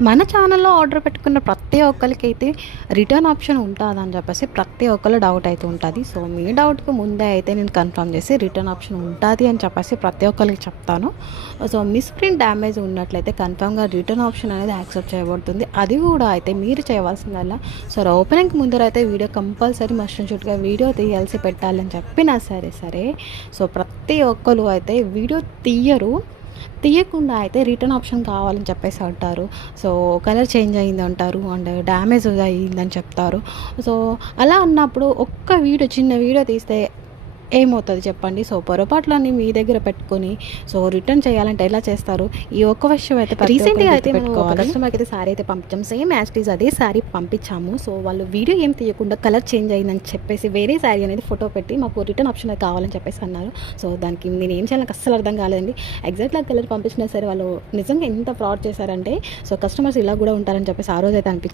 మన ఛానల్‌లో ఆర్డర్ పెట్టుకున్న ప్రతి ఒక్కళ్ళకైతే రిటర్న్ ఆప్షన్ ఉంటదని చెప్పేసి ప్రతి ఒక్కళ్ళ డౌట్ అయితే ఉంటది. సో, మీ డౌట్‌కి ముందే అయితే నేను కన్ఫర్మ్ చేసి రిటర్న్ ఆప్షన్ ఉంటది అని చెప్పేసి ప్రతి ఒక్కళ్ళకి చెప్తాను. సో, మిస్‌ప్రింట్ డ్యామేజ్ ఉన్నట్లయితే కన్ఫర్మ్‌గా రిటర్న్ ఆప్షన్ అనేది యాక్సెప్ట్ చేయబడుతుంది. అది కూడా అయితే మీరు చేయవలసిందల్లా ఓపెనింగ్‌కి ముందరైతే వీడియో కంపల్సరీ మస్ట్ అండ్ షుడ్‌గా వీడియో తీయాల్సి పెట్టాలని చెప్పినా సరే సో, ప్రతి ఒక్కళ్ళు అయితే వీడియో తీయకుండా అయితే రిటర్న్ ఆప్షన్ కావాలని చెప్పేసి అంటారు. సో, కలర్ చేంజ్ అయిందంటారు అండ్ డ్యామేజ్ అయిందని చెప్తారు. సో, అలా అన్నప్పుడు చిన్న వీడియో తీస్తే ఏమవుతది చెప్పండి? సో, పొరపాట్లన్నీ మీ దగ్గర పెట్టుకొని రిటర్న్ చేయాలంటే ఎలా చేస్తారు? ఈ ఒక్క విషయం అయితే రీసెంట్‌గా అయితే మనం ఒక కస్టమర్‌కి అయితే శారీ అయితే పంపించాం. సేమ్ యాజ్ ఇట్ ఈజ్ అదే శారీ పంపించాము. సో, వాళ్ళు వీడియో ఏం తీయకుండా కలర్ చేంజ్ అయిందని చెప్పేసి వేరే శారీ అనేది ఫోటో పెట్టి మాకు రిటర్న్ ఆప్షన్ అయితే కావాలని చెప్పేసి అన్నారు. సో, దానికి నేను ఏం చేయాలో నాకు అస్సలు అర్థం కాలేదండి. ఎగ్జాక్ట్‌గా కలర్ పంపించినా సరే వాళ్ళు నిజంగా ఎంత ఫ్రాడ్ చేశారంటే కస్టమర్స్ ఇలా కూడా ఉంటారని చెప్పేసి ఆ రోజైతే అనిపించింది.